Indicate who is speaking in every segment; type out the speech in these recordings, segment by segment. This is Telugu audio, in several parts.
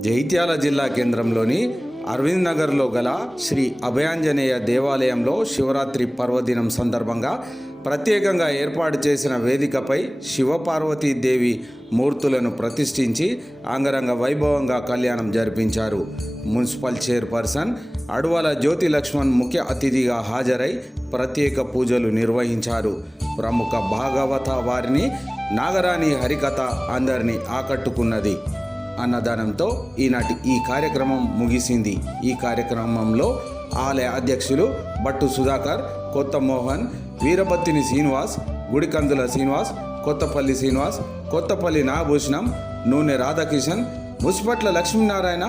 Speaker 1: జైత్యాల జిల్లా కేంద్రంలోని అరవింద్ నగర్లో గల శ్రీ అభయాంజనేయ దేవాలయంలో శివరాత్రి పర్వదినం సందర్భంగా ప్రత్యేకంగా ఏర్పాటు చేసిన వేదికపై శివపార్వతీ దేవి మూర్తులను ప్రతిష్ఠించి అంగరంగ వైభవంగా కళ్యాణం జరిపించారు. మున్సిపల్ చైర్పర్సన్ అడవాల జ్యోతి లక్ష్మణ్ ముఖ్య అతిథిగా హాజరై ప్రత్యేక పూజలు నిర్వహించారు. ప్రముఖ భాగవత వారిని నాగరాణి హరికథ అందరినీ ఆకట్టుకున్నది. అన్నదానంతో ఈనాటి ఈ కార్యక్రమం ముగిసింది. ఈ కార్యక్రమంలో ఆలయ అధ్యక్షులు బట్టు సుధాకర్ కొత్త మోహన్ వీరబత్తిని శ్రీనివాస్ గుడికందుల శ్రీనివాస్ కొత్తపల్లి శ్రీనివాస్ కొత్తపల్లి నాగభూషణం నూనె రాధాకిషన్ ముసిపట్ల లక్ష్మీనారాయణ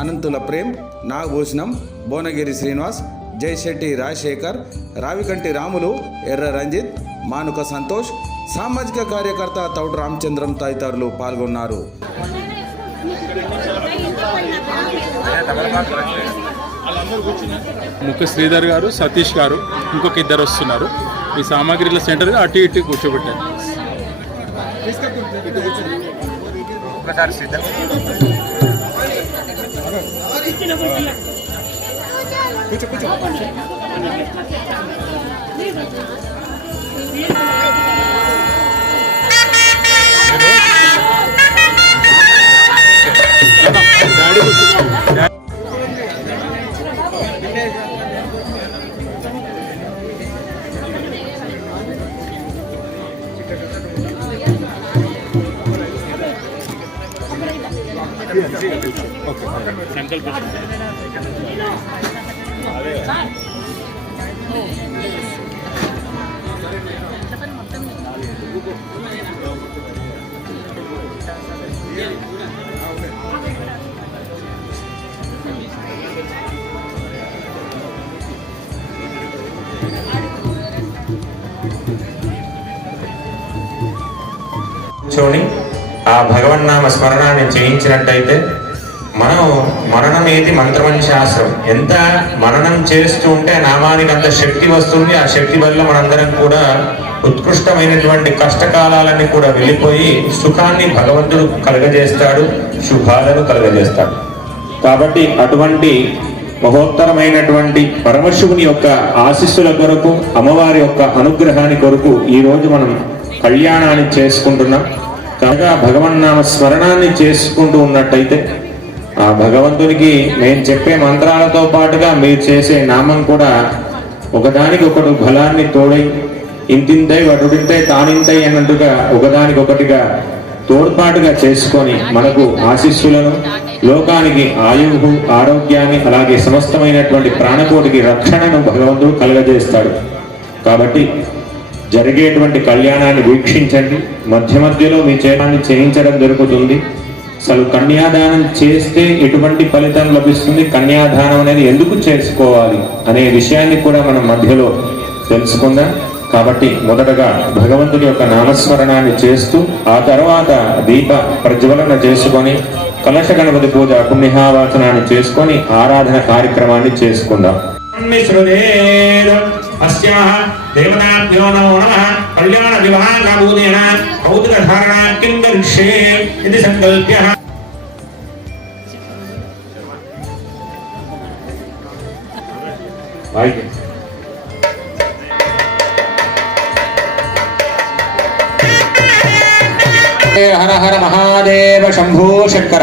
Speaker 1: అనంతుల ప్రేమ్ నాగభూషణం భువనగిరి శ్రీనివాస్ జయశెట్టి రాజశేఖర్ రావికంటి రాములు ఎర్ర రంజిత్ మానుక సంతోష్ సామాజిక కార్యకర్త తౌడు రామచంద్రం తదితరులు పాల్గొన్నారు.
Speaker 2: ముఖ్య శ్రీధర్ గారు సతీష్ గారు ఇంకొక ఇద్దరు వస్తున్నారు. ఈ సామాగ్రిల సెంటర్ అటు ఇటు కూర్చోబెట్టారు. కూర్చో. డాడీ సంకల్పం
Speaker 3: కూర్చొని ఆ భగవన్నామ స్మరణాన్ని చేయించినట్టయితే మనం మరణం ఏది మంత్రమని శాస్త్రం ఎంత మరణం చేస్తూ ఉంటే నామానికి అంత శక్తి వస్తుంది ఆ శక్తి వల్ల మనందరం కూడా ఉత్కృష్టమైనటువంటి కష్టకాలాలన్నీ కూడా వెళ్ళిపోయి సుఖాన్ని భగవంతుడు కలగజేస్తాడు శుభాలను కలగజేస్తాడు. కాబట్టి అటువంటి మహోత్తరమైనటువంటి పరమశివుని యొక్క ఆశీస్సుల కొరకు అమ్మవారి యొక్క అనుగ్రహాన్ని కొరకు ఈ రోజు మనం కళ్యాణాన్ని చేసుకుంటున్నాం. కాగా భగవన్నామ స్మరణాన్ని చేసుకుంటూ ఉన్నట్టయితే ఆ భగవంతునికి మేము చెప్పే మంత్రాలతో పాటుగా మీరు చేసే నామం కూడా ఒకదానికి ఒకటి బలాన్ని తోడై ఇంతింతై వటుడింతై తానింతై అన్నట్టుగా ఒకదానికి ఒకటిగా తోడ్పాటుగా చేసుకొని మనకు ఆశీస్సులను లోకానికి ఆయువు ఆరోగ్యాన్ని అలాగే సమస్తమైనటువంటి ప్రాణకోటికి రక్షణను భగవంతుడు కలుగజేస్తాడు. కాబట్టి జరిగేటువంటి కళ్యాణాన్ని వీక్షించండి. మధ్య మధ్యలో మీ చేయడాన్ని చేయించడం జరుగుతుంది అసలు కన్యాదానం చేస్తే ఎటువంటి ఫలితం లభిస్తుంది? కన్యాదానం అనేది ఎందుకు చేసుకోవాలి అనే విషయాన్ని కూడా మనం మధ్యలో తెలుసుకుందాం. కాబట్టి మొదటగా భగవంతుడి యొక్క నామస్మరణాన్ని చేస్తూ ఆ తర్వాత దీప ప్రజ్వలన చేసుకొని కలశ గణపతి పూజ పుణ్యహావాసనాన్ని చేసుకొని ఆరాధన కార్యక్రమాన్ని చేసుకుందాం. దేవతాభ్యో నమో నమ. కళ్యాణ వివాహాభూతేన భౌతిక ధారణా కిం కరిష్యే ఇది సంకల్ప్య.
Speaker 4: హర హర మహాదేవ శంభో శంకర.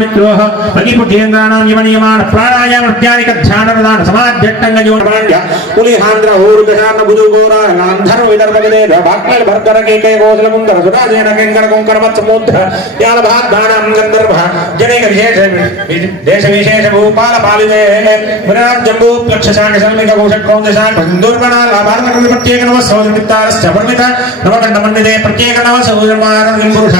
Speaker 3: శంభూ పర్ణంశాఖా పూర్తి ఏకాదశ రుద్రే సంభూయతే వివస్పతరేణ దాతృత్పష్టంగానానం మిత్రోః అగిపుజేంద్రాణం యమనియమాన ప్రాణాయామ ప్రత్యానిక ధ్యాన ప్రదాన సమాధ్యట్టంగ యోనమాండ్య కులిహాంధ్ర ఊరుగశాన బుధుగోర గాంధర్వ విదర్భగదే భాగ్మల భర్గర కేకే గోసల ముందర సురాజేన కెంకర కొంకర మత్సముద్ర యాల భాద్దానం గంధర్వ జనేక విశేష దేశ విశేష భూపాల పాలిదే విరాట్ జంబూ ప్లక్షశాంక శల్మిక కోశక్రోం దశాంక దుర్గణ లాభార్మ ప్రత్యేక నమ సౌజమిత్తారశ్చ పరిమిత నవకండ మండితే ప్రత్యేక నమ సౌజమాన పురుష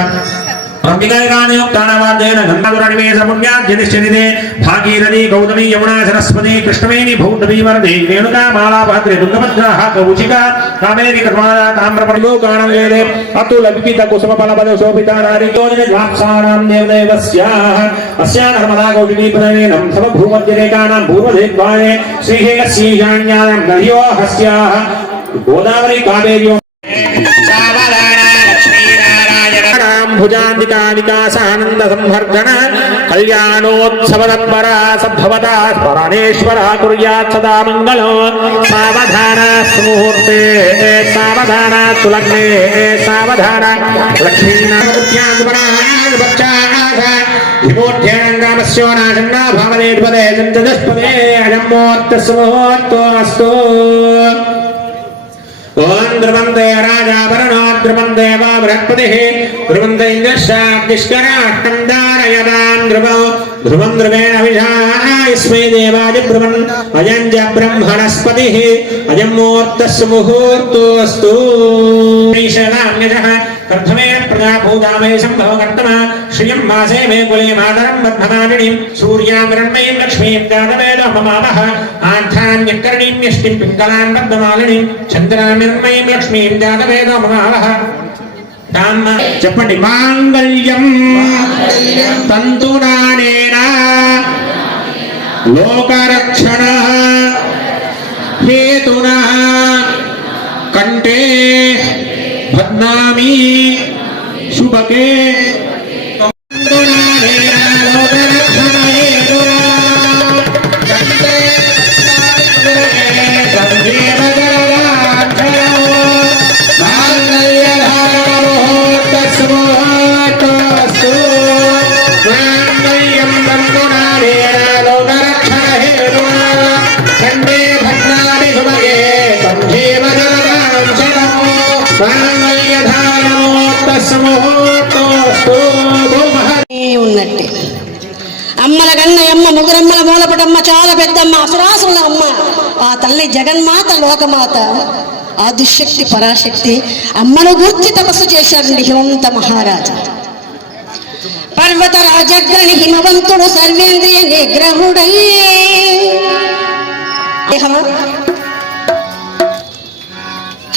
Speaker 4: భాగీరథి గౌతమి యమునా సరస్వతి కృష్ణవేణి భౌద్ధవి వరది రేణుకా మాలాభద్రి దుర్గభద్రాహ కౌచిక కామేరి కర్మాణ తామ్రపణలో కాణవేదే అతుల విపిత కుసుమ ఫలపద శోభిత నారియోజన ద్వాప్సానాం దేవదేవస్యాః అస్యా నర్మదా గౌడిని ప్రణేనం సమ భూమధ్యరేఖానాం పూర్వదేద్వానే శ్రీహేగ శ్రీజాన్యానం నర్యోహస్యాః గోదావరి కావేర్యో भुजान्विका विकासानंद संवर्धन कल्याणोत्सव तत्परा सभवता स्मरणेश्वरा कुर्यात् सदा मंगलो सावधान सुमुहूर्ते सावधान सुलग्ने, सावधान लक्ष्मीनामस्यो ओम ध्रुवं राजा वरुणो ध्रुवं देवा बृहस्पतिः ध्रुवं। दैन्यशाग्निष्कराष्टं धारयतां ध्रुवो ध्रुवं ध्रुवेण विषास्मै देवादि ध्रुवन्। अयं च ब्रह्मणस्पतिः, अयं मूर्तः सुमुहूर्तोऽस्तु प्रथमे संभव कर्तमा श्रियं मासे मे कुले मातरं बद्धमानिनीं सूर्यामिरण्मयीं लक्ष्मीं जातवेदो ममामः आर्थान्यकर्णीं यष्टिं पिङ्गलां बद्धमालिनीं చంద్రామిర్మయీం లక్ష్మీం జాతవేదో మమావహ తామ్మ చెప్పండి మాంగళ్యం తంతునానేన లోకరక్షణ హేతున కంటే భద్నామి శుభకే
Speaker 5: ఉన్నట్టే. అమ్మల కన్నయమ్మ ముగురమ్మల మూలపటమ్మ చాలా పెద్దమ్మ అసురాసుల అమ్మ. ఆ తల్లి జగన్మాత లోకమాత. ఆదిశక్తి పరాశక్తి అమ్మను గూర్చి తపస్సు చేశాడండి హిమంత మహారాజు. పర్వత రాజగ్రణి హిమవంతుడు సర్వేంద్రియ నిగ్రహుడై.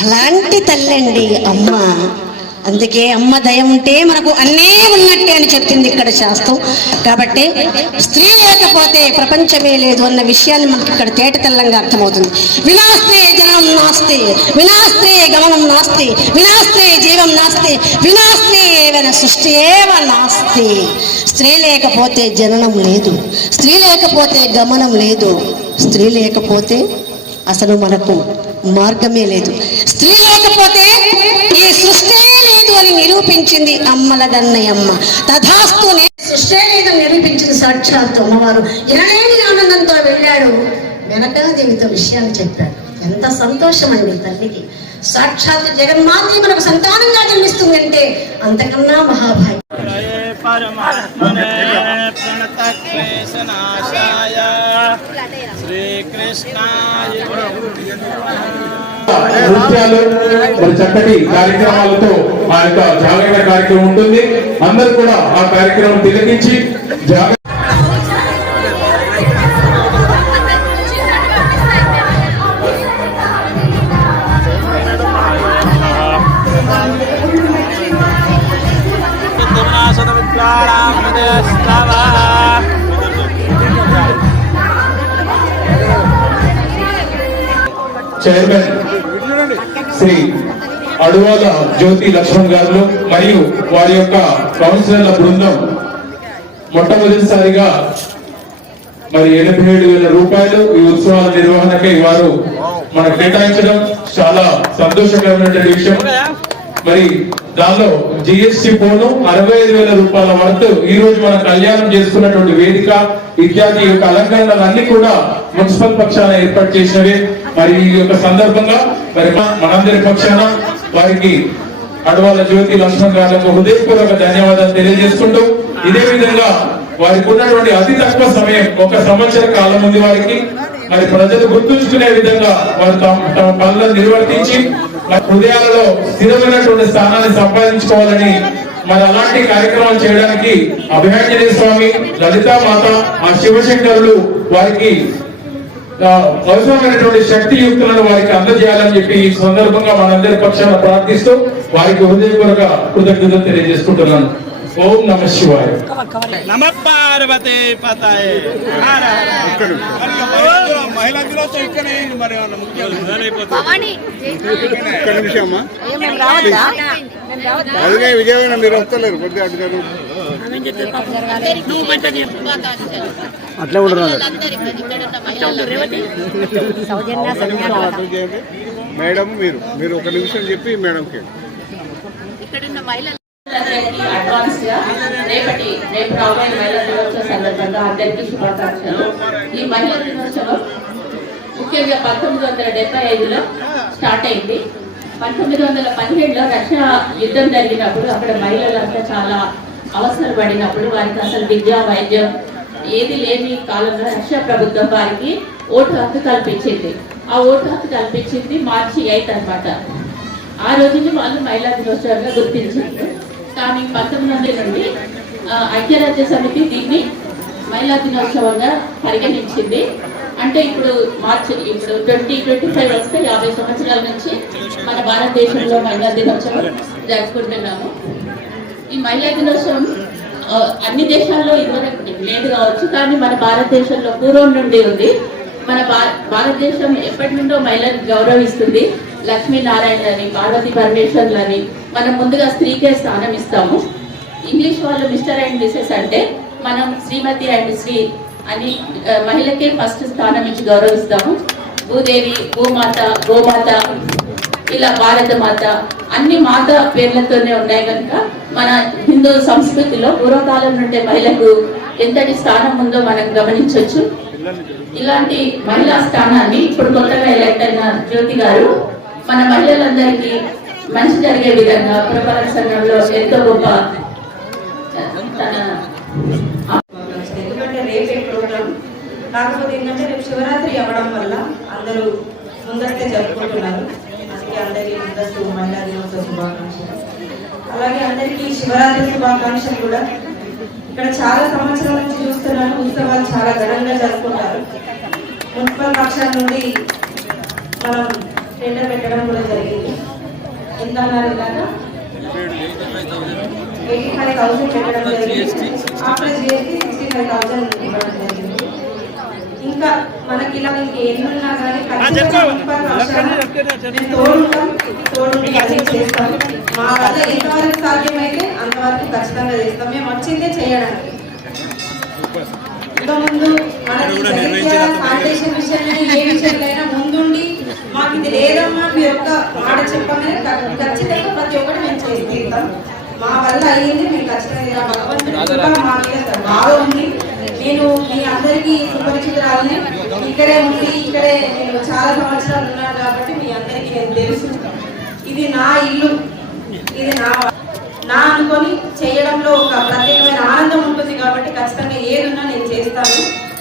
Speaker 5: అలాంటి తల్లండి అమ్మ. అందుకే అమ్మ దయ ఉంటే మనకు అన్నీ ఉన్నట్టే అని చెప్పింది ఇక్కడ శాస్త్రం. కాబట్టి స్త్రీ లేకపోతే ప్రపంచమే లేదు అన్న విషయాన్ని మనకి ఇక్కడ తేట తెల్లంగా అర్థమవుతుంది. వినాస్త్రీ జనం నాస్తి వినాస్తే గమనం నాస్తి వినాస్త్రీ జీవం నాస్తి వినాస్త్రీ ఏవైనా సృష్టి ఏవ నాస్తి. స్త్రీ లేకపోతే జననం లేదు స్త్రీ లేకపోతే గమనం లేదు స్త్రీ లేకపోతే అసలు మనకు మార్గమే లేదు. స్త్రీ లేకపోతే ఈ సృష్టి లేదు అని నిరూపించింది అమ్మల గన్నయమ్మ. తథాస్తునే సృష్టి లేదని నిరూపించింది సాక్షాత్తు అమ్మవారు. ఎనలేని ఆనందంతో వెళ్ళాడు? వెనక దేవితో విషయాన్ని చెప్పాడు. ఎంత సంతోషం అండి తల్లికి. సాక్షాత్ జగన్మాత మనకు సంతానంగా జన్మిస్తుంది అంటే అంతకన్నా మహాభాగ్యం.
Speaker 2: నృత్యాలు మరి చక్కటి కార్యక్రమాలతో ఆ యొక్క జాగరణ కార్యక్రమం ఉంటుంది. అందరూ కూడా ఆ కార్యక్రమం తిలకించి జాగ చైర్మన్ శ్రీ అడువాల జ్యోతి లక్ష్మణ్ గారు మరియు వారి యొక్క కౌన్సిలర్ల బృందం మొట్టమొదటిసారిగా మరి ఎనభై ఏడు వేల రూపాయలు ఈ ఉత్సవాల నిర్వహణకై వారు మనకు కేటాయించడం చాలా సంతోషకరమైనటువంటి విషయం. మరి దానిలో జిఎస్టి పోను అరవై ఐదు వేల రూపాయల వరకు ఈ రోజు మనం కళ్యాణం చేసుకున్నటువంటి వేదిక ఇత్యాది ఈ యొక్క అలంకరణలన్నీ కూడా మున్సిపల్ పక్షాన ఏర్పాటు చేసినవి. మరి ఈ యొక్క సందర్భంగా మరి మనందరి పక్షాన వారికి అడవాల జ్యోతి లక్ష్మణ్ గారికి హృదయపూర్వక ధన్యవాదాలు తెలియజేసుకుంటూ ఇదే విధంగా వారికి ఉన్నటువంటి అతి తక్కువ సమయం ఒక సంవత్సర కాలం ఉంది వారికి. మరి ప్రజలు గుర్తుంచుకునే విధంగా వారు తమ తమ పనులను నిర్వర్తించి హృదయాలలో స్థిరమైనటువంటి స్థానాన్ని సంపాదించుకోవాలని మరి అలాంటి కార్యక్రమాలు చేయడానికి అభయాంజనేయ స్వామి లలితా మాత ఆ శివశంకరులు వారికి అవసరమైనటువంటి శక్తి యుక్తులను వారికి అందజేయాలని చెప్పి ఈ సందర్భంగా మనందరి పక్షాన ప్రార్థిస్తూ వారికి హృదయపూర్వక కృతజ్ఞతలు తెలియజేసుకుంటున్నాను. ఓం నమ శివాయ.
Speaker 6: నమ పార్వతే. మహిళా దినోత్సవం ఇక్కడే మరి ముఖ్యం
Speaker 7: విజయవాడ మీరు వస్తలేరు. కొద్దిగా అట్లా ఉండరు మేడం మీరు మీరు ఒక నిమిషం చెప్పి మేడంకి.
Speaker 8: గా రేపటి రేపు రాబోయే మహిళా దినోత్సవ సందర్భంగా అందరికీ శుభాకాంక్షలు. ఈ మహిళా దినోత్సవం ముఖ్యంగా పంతొమ్మిది వందల డెబ్బై ఐదులో స్టార్ట్ అయింది. పంతొమ్మిది వందల పదిహేడులో రష్యా యుద్ధం జరిగినప్పుడు అక్కడ మహిళలంతా చాలా అవసరపడినప్పుడు వారికి అసలు విద్య వైద్యం ఏది లేని కాలంలో రష్యా ప్రభుత్వం వారికి ఓటు హక్కు కల్పించింది. ఆ ఓటు హక్కు కల్పించింది మార్చి ఎయిత్ అన్నమాట. ఆ రోజుని వాళ్ళు మహిళా దినోత్సవంగా గుర్తించారు. కానీ పంతొమ్మిది వందల నుండి ఐక్యరాజ్య సమితి దీన్ని మహిళా దినోత్సవంగా పరిగణించింది. అంటే ఇప్పుడు మార్చి ఇప్పుడు ట్వంటీ ట్వంటీ ఫైవ్ వస్తే యాభై సంవత్సరాల నుంచి మన భారతదేశంలో మహిళా దినోత్సవం జరుపుకుంటున్నాము. ఈ మహిళా దినోత్సవం అన్ని దేశాల్లో ఇదివరకు లేదు కావచ్చు కానీ మన భారతదేశంలో పూర్వం నుండి ఉంది. మన భారతదేశం ఎప్పటి నుండో మహిళను గౌరవిస్తుంది. లక్ష్మీనారాయణని పార్వతి పరమేశ్వర్లని మనం ముందుగా స్త్రీకే స్థానం ఇస్తాము ఇంగ్లీష్ వాళ్ళు మిస్టర్ అండ్ మిసెస్ అంటే మనం శ్రీమతి అండ్ శ్రీ అని మహిళకే ఫస్ట్ స్థానం ఇచ్చి గౌరవిస్తాము. భూదేవి భూమాత గోమాత ఇలా భారత మాత అన్ని మాత పేర్లతోనే ఉన్నాయి కనుక మన హిందూ సంస్కృతిలో పూర్వకాలం నుండే మహిళకు ఎంతటి స్థానం ఉందో మనం గమనించవచ్చు. ఇలాంటి మహిళా స్థానాన్ని ఇప్పుడు కొత్తగా ఎలక్ట్ అయిన జ్యోతి గారు మన మహిళలందరికీ మంచి జరిగే విధంగా పురపాలక సంఘంలో ఎంతో గొప్ప తన
Speaker 9: ఎందుకంటే రేపే ప్రోగ్రామ్ కాకపోతే ఏంటంటే రేపు శివరాత్రి అవ్వడం వల్ల అందరూ ముందస్తే జరుపుకుంటున్నారు. అందుకే అందరికీ ముందస్తు మహిళా దినోత్సవ శుభాకాంక్షలు. అలాగే అందరికీ శివరాత్రి శుభాకాంక్షలు కూడా. ఇక్కడ చాలా సంవత్సరాల నుంచి చూస్తున్నాను ఉత్సవాలు చాలా ఘనంగా జరుపుకుంటారు. మున్సిపల్ పక్షాల నుండి మనం టెండర్ పెట్టడం కూడా జరిగింది. ఎంత అన్నారు ఎయిటీ ఫైవ్ థౌసండ్ పెట్టడం జరిగింది. After GST sixty five thousand ఇవ్వడం జరిగింది. ఇంకా మనకి ఇలా ఇంక ఎన్నున్నా కానీ తోడుంటాం తోడుండి అన్ని చేస్తాం. మా వల్ల ఎంతవరకు సాధ్యమైతే అంతవరకు ఖచ్చితంగా చేస్తాం. మేము వచ్చిందే చేయడానికి. ఇంతకుముందు మనకి ఫౌండేషన్ విషయంలో ఏ విషయంలో ముందుండి మాకు ఇది లేదమ్మా మీ యొక్క మాట చెప్పగానే ఖచ్చితంగా ప్రతి ఒక్కటి మేము చేసి తీరుతాం. మా వల్ల అయ్యింది మేము ఖచ్చితంగా భగవంతుడి మా మీద బాగా ఉంది. నేను మీ అందరికీ సుపరిచితురాలని. ఇక్కడే ఉండి ఇక్కడే నేను చాలా సంవత్సరాలు ఉన్నాను కాబట్టి మీ అందరికీ నేను తెలుసు. ఇది నా ఇల్లు. ఇది నా నా అనుకొని చేయడంలో ఒక ప్రత్యేకమైన ఆనందం ఉంటుంది కాబట్టి ఖచ్చితంగా ఏదున్నా నేను చేస్తాను.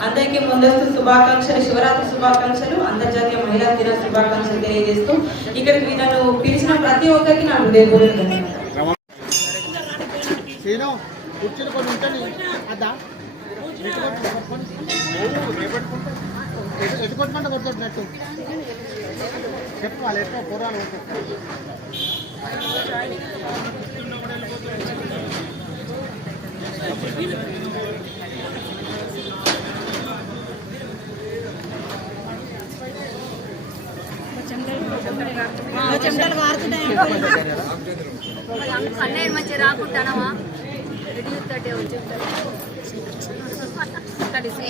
Speaker 9: అందరికీ ముందస్తు శుభాకాంక్షలు శివరాత్రి శుభాకాంక్షలు అంతర్జాతీయ మహిళా దిన శుభాకాంక్షలు తెలియజేస్తూ ఇక్కడికి నన్ను పిలిచిన ప్రతి ఒక్కరికి నా హృదయపూర్వక ధన్యవాదాలు
Speaker 7: శ్రీను కుర్చీలు చెప్పాలి ఎక్కువ పొరాలు
Speaker 10: అన్నయ్య మంచి రాకుంటానవా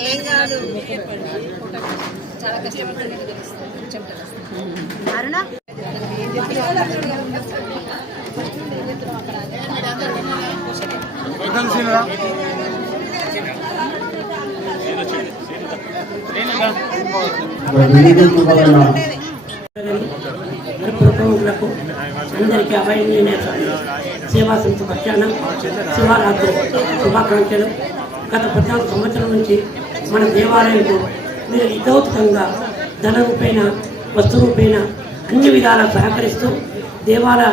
Speaker 10: ఏం కాదు చాలా కష్టపడుతున్నట్టు తెలుస్తుంది అరుణ?
Speaker 9: ప్రభువులకు అందరికీ అభయ సేవా సంస్థ పక్షాన శివరాత్రి శుభాకాంక్షలు. గత పద్నాలుగు సంవత్సరాల నుంచి మన దేవాలయంలో మీరు ఇతోత్తంగా ధన రూపేణ వస్తు రూపేణ అన్ని విధాలా సహకరిస్తూ దేవాలయ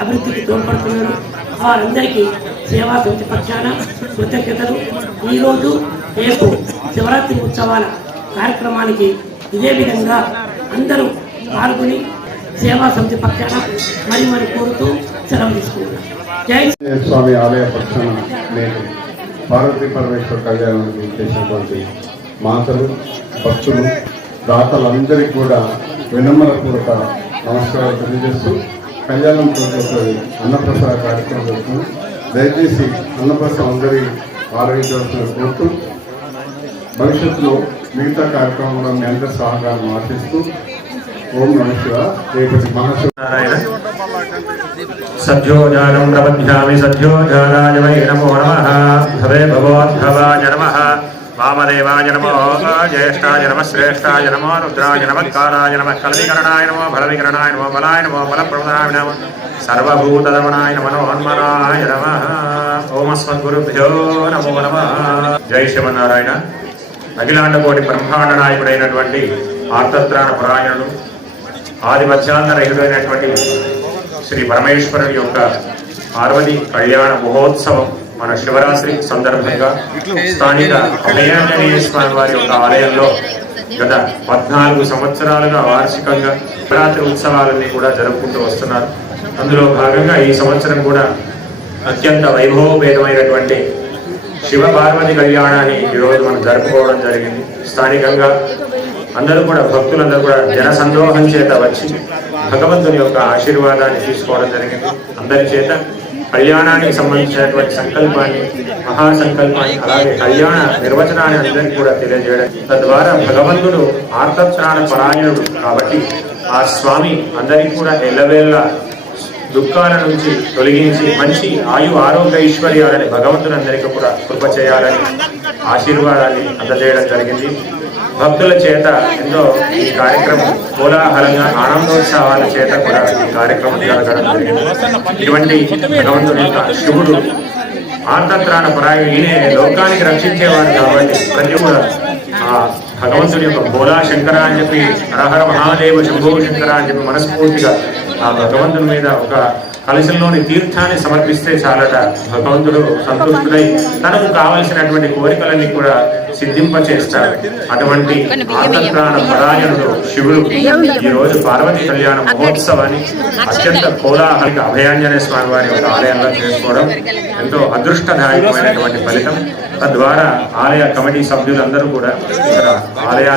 Speaker 9: అభివృద్ధికి తోడ్పడుతున్నారు.
Speaker 11: వారందరికీ సేవా సమితి పక్షాన కృతజ్ఞతలు. ఈరోజు రేపు శివరాత్రి ఉత్సవాల కార్యక్రమానికి ఇదే విధంగా అందరూ పాల్గొని సేవా సమితి పక్షాన మరి మరి కోరుతూ సెలవు తీసుకుంటున్నాం. జై
Speaker 7: స్వామి ఆలయ పక్షాన పార్వతీ పరమేశ్వర కళ్యాణానికి చేసినటువంటి మాతలు భక్తులు దాతలందరికీ కూడా వినమ్రపూర్వక నమస్కారాలు తెలియజేస్తూ కళ్యాణం తోటి అన్నప్రసాద కార్యక్రమం జరుగుతుంది దయచేసి అన్నప్రసాదం అందరి ఆరోగ్యవలసిన కోరుతూ భవిష్యత్తులో మిగతా కార్యక్రమంలో మీ అందరి సహకారం ఆశిస్తూ ఓం నమ శివ రేపటి మహాశివ
Speaker 3: సద్యోజానం ప్రపద్భ్యామి సద్యోజానాయ వై నమో నమ. భవే భగవద్భవాయ నమ. వామదేవాయ నమో జ్యేష్ఠాయ నమ శ్రేష్టాయ నమో రుద్రాయ నమత్కారాయ నమ కల్వికరణాయ నమో బలవికరణాయ నమో బలాయ నమో బలప్రదాయ నమ సర్వభూతరమణాయ నమో నమ. ఓమస్మద్గురుభ్యో నమో నమ. జై శివనారాయణ అఖిలాండ కోటి బ్రహ్మాండ నాయకుడైనటువంటి ఆర్తత్రాణ పరాయణుడు ఆది మధ్యాహ్న రహితమైనటువంటి శ్రీ పరమేశ్వరుని యొక్క పార్వతి కళ్యాణ మహోత్సవం మన శివరాత్రి సందర్భంగా స్థానిక అభయాంజనేయ స్వామి వారి యొక్క ఆలయంలో గత పద్నాలుగు సంవత్సరాలుగా వార్షికంగా శివరాత్రి ఉత్సవాలన్నీ కూడా జరుపుకుంటూ వస్తున్నారు. అందులో భాగంగా ఈ సంవత్సరం కూడా అత్యంత వైభవభేదమైనటువంటి శివ పార్వతి కళ్యాణాన్ని ఈరోజు మనం జరుపుకోవడం జరిగింది. స్థానికంగా అందరూ కూడా భక్తులందరూ కూడా జన సందోహం చేత వచ్చి భగవంతుని యొక్క ఆశీర్వాదాన్ని తీసుకోవడం జరిగింది. అందరి చేత కళ్యాణానికి సంబంధించినటువంటి సంకల్పాన్ని మహాసంకల్పాన్ని అలాగే కళ్యాణ నిర్వచనాన్ని అందరికీ కూడా తెలియజేయడం. తద్వారా భగవంతుడు ఆర్తత్రాణ పరాయణుడు కాబట్టి ఆ స్వామి అందరికీ కూడా ఎల్లవేళ్ళ దుఃఖాల నుంచి తొలగించి మంచి ఆయు ఆరోగ్య ఐశ్వర్యాలని భగవంతుని అందరికీ కూడా కృప చేయాలని ఆశీర్వాదాన్ని అందజేయడం జరిగింది. భక్తుల చేత ఎంతో ఈ కార్యక్రమం కోలాహలంగా ఆనందోత్సవాల చేత కూడా ఈ కార్యక్రమం జరగడం ఇటువంటి భగవంతుడు యొక్క శివుడు ఆర్తత్రాణ పరాయు ఈయనే లోకానికి రక్షించేవాడు కాబట్టి ప్రతి కూడా ఆ భగవంతుడి యొక్క భోలా శంకర అని చెప్పి హరహర మహాదేవ శంభో శంకర అని చెప్పి మనస్ఫూర్తిగా ఆ భగవంతుని మీద ఒక కలశంలోని తీర్థాన్ని సమర్పిస్తే చాలట. భగవంతుడు సంతుష్టుడై తనకు కావలసినటువంటి కోరికలన్నీ కూడా సిద్ధింప చేస్తారు అటువంటి ఆతంత్రాల పరాయణుడు శివుడు ఈ రోజు పార్వతి కళ్యాణ మహోత్సవాన్ని అత్యంత కోలాహలిక అభయాంజనే స్వామి వారి యొక్క ఆలయంలో చేసుకోవడం ఎంతో అదృష్టదాయకమైనటువంటి ఫలితం. తద్వారా ఆలయ కమిటీ సభ్యులందరూ కూడా ఇక్కడ ఆలయ